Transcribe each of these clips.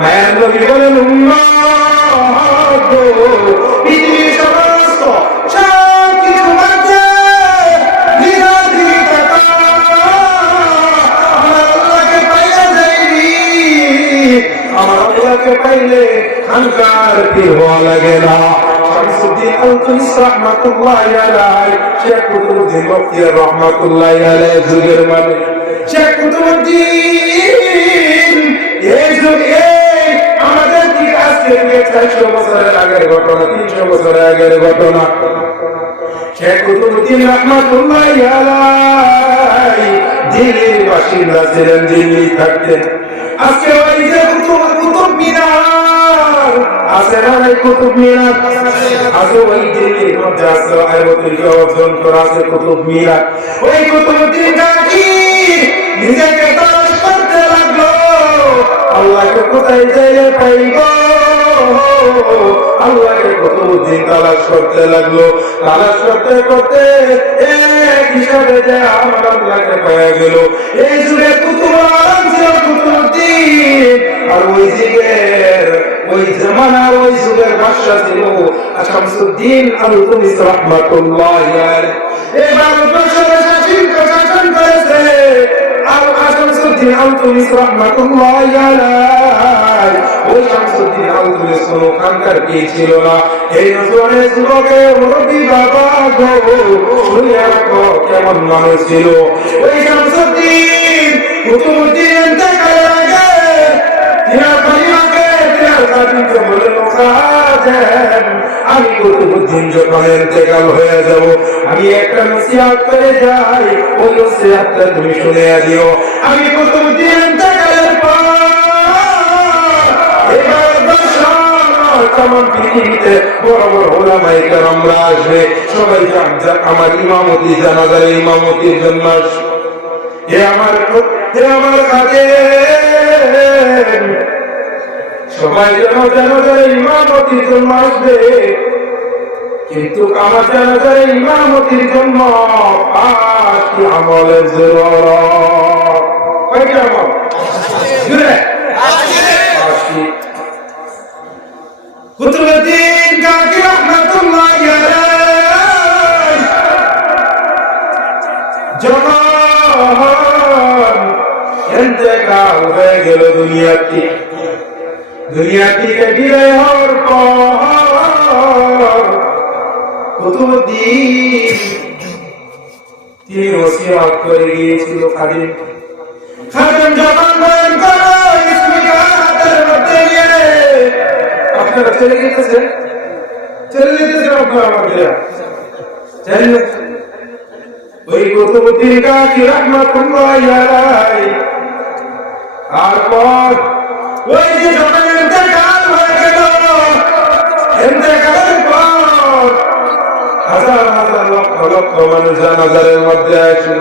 মায়ের নবী বলেন উম্মত পৃথিবীর সমস্ত সব কিছু বাদে আমার আল্লাহকে পাইলে খানকার পীর হওয়া লাগে না। শামসুদ্দিন আল-তুমিস রাহমাতুল্লাহি আলাইহি, শেখ কুতুবউদ্দিন বখতিয়ার রাহমাতুল্লাহি আলাইহি যুগের মানুষ। শেখ কুতুবউদ্দিন এই যুগে আমাদের ঠিক আজকে 400 বছরের আগের ঘটনা, 300 বছরের আগের ঘটনা। শেখ কুতুবউদ্দিন রাহমাতুল্লাহি আলাইহি দিল্লির বাসিন্দা ছিলেন, দিল্লি থাকতেন। আজকে ওই যে কুতুব মিনার আছে না, এই কুতুব মিনার আছে ওই দিল্লির মধ্যে আছে, আয়বতীকে অর্জন করা আছে কুতুব মিনার। ওই কুতুবউদ্দিন কাকি নিজেকে তালাশ করতে লাগলো, আল্লাহকে কোথায় যাইলে পাইব, আল্লাহকে কুতুবউদ্দিন তালাশ করতে লাগলো। তালাশ করতে করতে এক হিসাবে যে আমার আল্লাহকে পাওয়া গেল। এই যুগে কুতুব আলম ছিল কুতুবউদ্দিন, আর ওই যুগের ওই জামানার ওই যুগের বাদশা ছিল শামসুদ্দিন আল-তুমিস রাহমাতুল্লাহি আলাইহি। এই ভারতবর্ষের শাসন করেছে শামসুদ্দিন আল-তুমিস রাহমাতুল্লাহি আলাইহি। ওই শামসুদ্দিন আল-তুমিস কোনো খানকার কি ছিল না। এই নজরের যুবকে মুরব্বী বাবা গো শুনে রাখো কেমন মানুষ ছিল ওই শামসুদ্দিন। কুতুবউদ্দিন ইন্তেকালের আগে তিনার পরিবারকে তিনার খাদিমকে বলল, খাদেম আমি কুতুবউদ্দিন যখন ইন্তেকাল হয়ে যাব আমি একটা নসিহত করে যাই, ওই নসিহতটা তুমি শুনে দিও। আমি কুতুবউদ্দিন ইন্তেকালের পর এবার তখন পৃথিবীতে বড় বড় ওলামায়ে কেরামরা আসবে, সবাই আমার ইমামতি জানাজার ইমামতির জন্য আসবে। হে আমার খাদেম সবাই জানাজার ইমামতির জন্য আসবে, কিন্তু আমার জানাজার ইমামতির জন্য 5টি আমলের জরুরত। কয়টি আমল? 5টি। কুতুবউদ্দিন কাকি রাহমাতুল্লাহি আলাইহি যখন ইন্তেকাল হয়ে গেল দুনিয়া থেকে বিদায় হওয়ার পর কুতুবউদ্দিন তিনি ওসিয়ত করে গিয়েছিল খাদিম যখন বয়ান করো স্পিকার হাতের মধ্যে নিয়ে আপনারা চলে যেতেছে আপনারা ওই কুতুবউদ্দিন কাকি রাহমাতুল্লাহি আলাইহি তারপর ওই যে যখন ইন্তেকাল হয়ে গেল, ইন্তেকালের পর হাজার হাজার লক্ষ লক্ষ মানুষ জানাজারের মধ্যে আসে।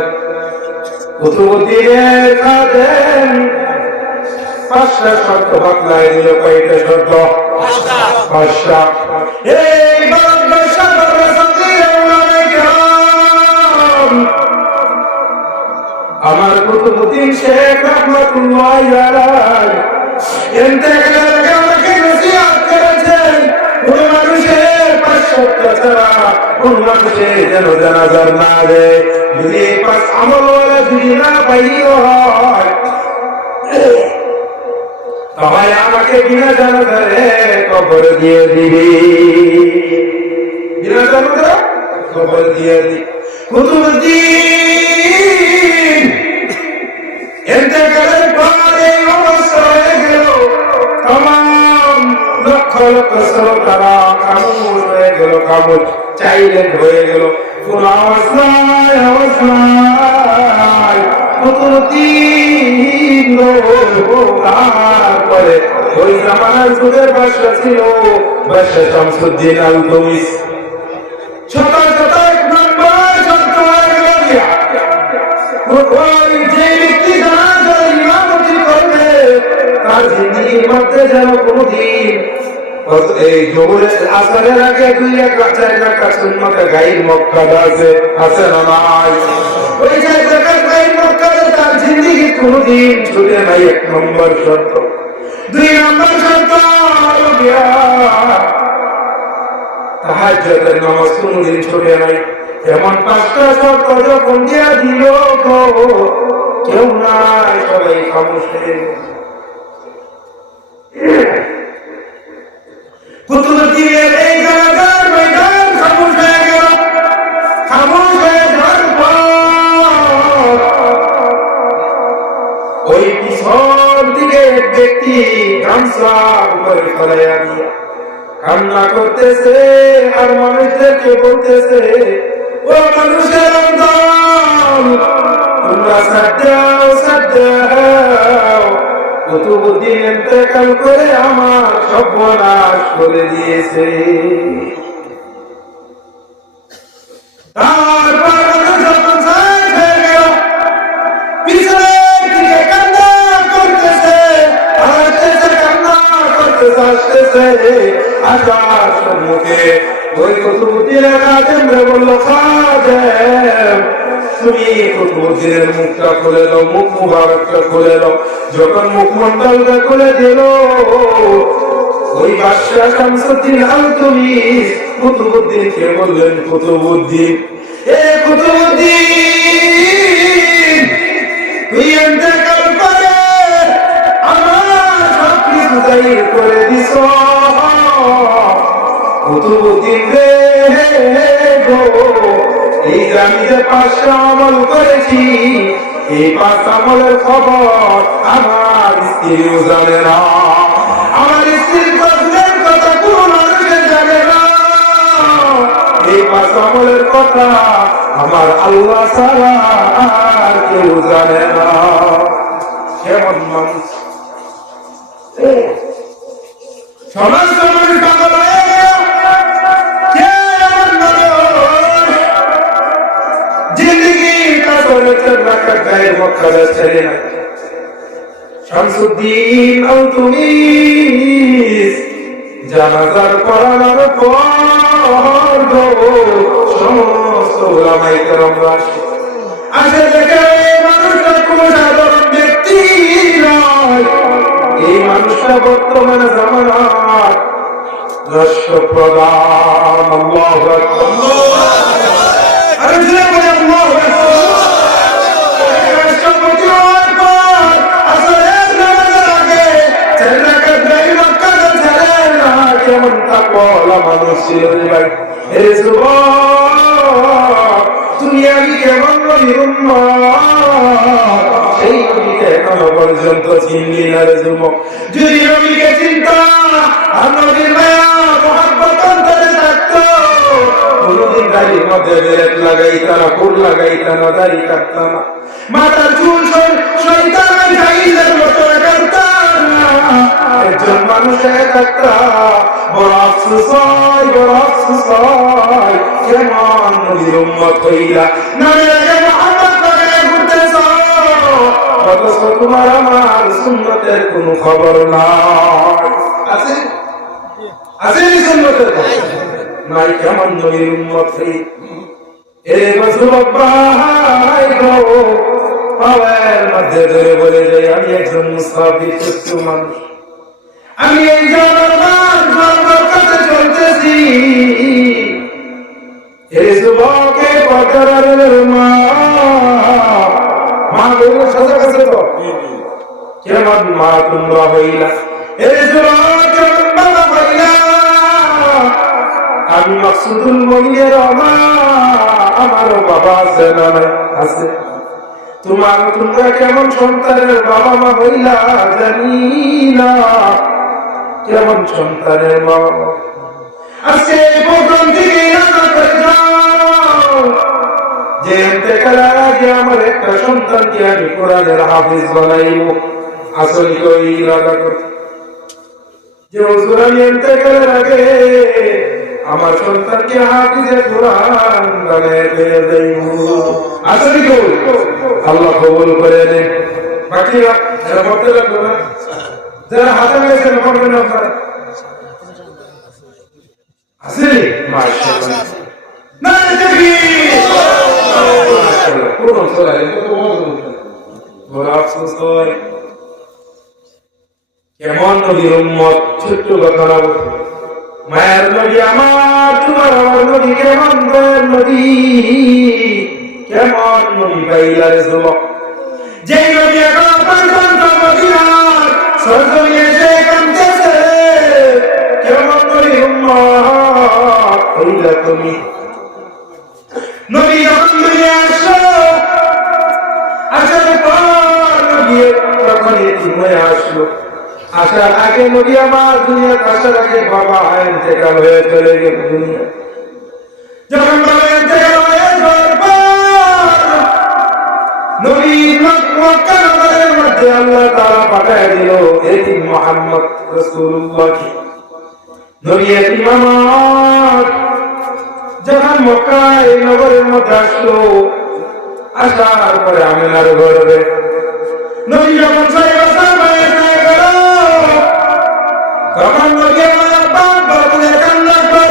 কুতুবউদ্দিনের খাদেম 5টা শর্ত বাতলাই দিল। কয়টা শর্ত? 5টা। এই আমার কুতুবউদ্দিন শেখ রাহমাতুল্লাহি আলাইহি ইন্তেকালের আগে আমাকে নসিহত করেছেন, কোন মানুষের 5 শর্ত ছাড়া কোন মানুষের যেন জানাজার না দেয়। যদি 5 আমলওয়ালা যদি না পাইও হয় তাহলে আমাকে বিনা জানাজারে কবর দিয়ে দিবি, বিনা জানাজারে কবর দিয়ে দিবি। কুতুবউদ্দিন ইন্তেকালের পর এই অবস্থা হয়ে গেল, तमाम লক্ষ লক্ষ শ্রোতারা খামোশ হয়ে গেল, খামোশ চাইলেন্ট হয়ে গেল। কোন আওয়াজ নাই, আওয়াজ নাই। কুতুবউদ্দিন তারপরে ওই জামানার যুগের বাদশা ছিল বাদশা শামসুদ্দিন আল-তুমিস। ছোট ছোট 1 নম্বর শর্ত হয়ে গেল, ওই যে ব্যক্তি জানাজার ইমামতি করবে তার জিন্দেগির মধ্যে যেন কোনদিন এই জোহরের আসরের আগে 2 রাকাত সুন্নাত গায়র মুক্তাদা আছে না নাই? ওই যে যাকাত গায়র মুক্তাদা তার জিন্দেগি কোনদিন ছুটে নাই, 1 নম্বর শর্ত। দুই নম্বর শর্ত হলো গিয়া তাহাজ্জুদের নামাজ কোনদিন ছুটে নাই। এমন 5টা শর্ত যখন দিয়া দিল কেউ নাই, সবাই খামোশ হয়ে গেল। কুতুবুদ্দিনের এই জানাজার ময়দান খামোশ হয়ে গেল। খামোশ হয়ে যাওয়ার পর ওই পিছন দিকে এক ব্যক্তি গামছা উপরে ফেলাইয়া দিয়া কান্না করতেছে আর মানুষদেরকে বলতেছে, ও মানুষের দল, তোমরা সাথ দাও, কুতুবুদ্দিন ইন্তেকাল করে আমার সর্বনাশ করে দিয়েছে। তারপর মানুষ যখন সাইড হয়ে গেল, পিছনের দিকে কান্না করতেছে, আসতেছে, কান্না করতেছে, আসতেছে, আসার সম্মুখে ওই কুতুবুদ্দিনের খাদেমরে বলল, খাদেম তুমি কুতুবুদ্দিনের মুখটা খুলে দাও, মুখ মুবারকটা খুলে দাও। যখন মুখমন্ডলটা খুলে দিল, ওই বাদশা শামসুদ্দিন আলতুমিস কুতুবুদ্দিনকে বললেন, কুতুবুদ্দিন, এ কুতুবুদ্দিন, তুই ইন্তেকাল করে আমার সব কিছু জাহির করে দিছ। কুতুবুদ্দিন রে গো, এই যে আমি যে 5টা আমল করেছি, এই 5 আমলের খবর আমার স্ত্রীও জানে না, আমার স্ত্রীর কথা কোন মানুষে জানে না, এই 5 আমলের কথা আমার আল্লাহ ছাড়া আর কেউ জানে না। কেমন মানুষ সমাজ সমাজ পাগল হয়ে গেল। শামসুদ্দিন আলতুমিস জানাজার পড়ানোর পর সমস্ত উলামায়ে কেরামরা আসে, দেখে মানুষটা কোনো সাধারণ ব্যক্তি নয়, এই মানুষটা বর্তমানে জামানার রাষ্ট্রপ্রধান। আল্লাহু আকবার। আরে জোরে বলে আল্লাহু আকবার। তুমি আমি কেমন নবীর উম্মত, সেই নবীকে এখনো পর্যন্ত চিনলি না রে যুবক। যদি নবীকে চিনতা আর নবীর মায়া মহব্বত অন্তরে থাকতো, কোনদিন দাড়ির মধ্যে বেরেট লাগাইতা না, ফুল লাগাইতা না, দাড়ি কাটতা না, মাথার চুল শয়তানের গাইলের মতো কাটতা না। একজন মানুষের একটা বড় আফসোস হয়, বড় আফসোস হয়, কেমন নবীর উম্মত হইলা নবীকে মুহাম্মদ করে ঘুরতেছ, অথচ তোমার আমার সুন্নতের কোনো খবর নাই। আছে আছে সুন্নতের নাই, কেমন নবীর উম্মত হই। এ যুবক ভাই গো, পাওয়ার মধ্যে ধরে বলে যাই, আমি একজন মুসাফির ছোট্ট মানুষ, আমি এই জনগণের কাছে চলতেছি। এই যুবকে পদরের মা বলে সাজা কাছে তো কেমন মা তোমরা হইলা, এই যুবক কেমন বাবা হইলা। আমি মাকসুদুল মনিরের মা, আমারও বাবা আছে না আছে, তোমরা কেমন সন্তানের বাবা মা হইলা জানি না, কেমন সন্তানের মা। আজকে প্রথম থেকে যে ইন্তেকালের আগে আমার একটা সন্তানকে আমি কোরআনের হাফিজ বানাইব, আসলে ওই ইরাদা করছি যে হুজুর আমি ইন্তেকালের আগে আমার সন্তানকে হাফিজে কোরআন বানায় দিয়ে যাইব। আসলে কি আল্লাহ কবুল করে নেন। বাকিরা যারা পড়তে লাগলো না, যারা হাতে গেছেন পড়বেন না, আপনারা আছে মাশাআল্লাহ না দেখি কোন চলে তো বড় আফসোস হয়। কেমন নবীর উম্মত ছোট্ট ঘটনা মায়ের নবী আমার তোমার আমার নবী কেমন দয়ার নবী কেমন নবী পাইলা রে যুবক যে নবী এখন পর্যন্ত মদিনার সরজমিনে এসে কাঁদতেছে কেমন নবী উম্মত পাইলা তুমি নবী যখন দুনিয়া আসলো আসার পর নবী তখন এতিম হয়ে আসলো আসার আগে নবী আমার দুনিয়া আসার আগে বাবা ইন্তেকাল হয়ে চলে গেল দুনিয়া যখন বাবা ইন্তেকাল হয়ে যাওয়ার পর নবী মক্কা নগরের মধ্যে আল্লাহ তাআলা পাঠিয়ে দিল এতিম মুহাম্মদ রাসূলুল্লাহ নবী এতিম আমার যখন মক্কা এই নগরের মধ্যে আসলো আসার পরে আমিনার ঘরে নবী যখন 6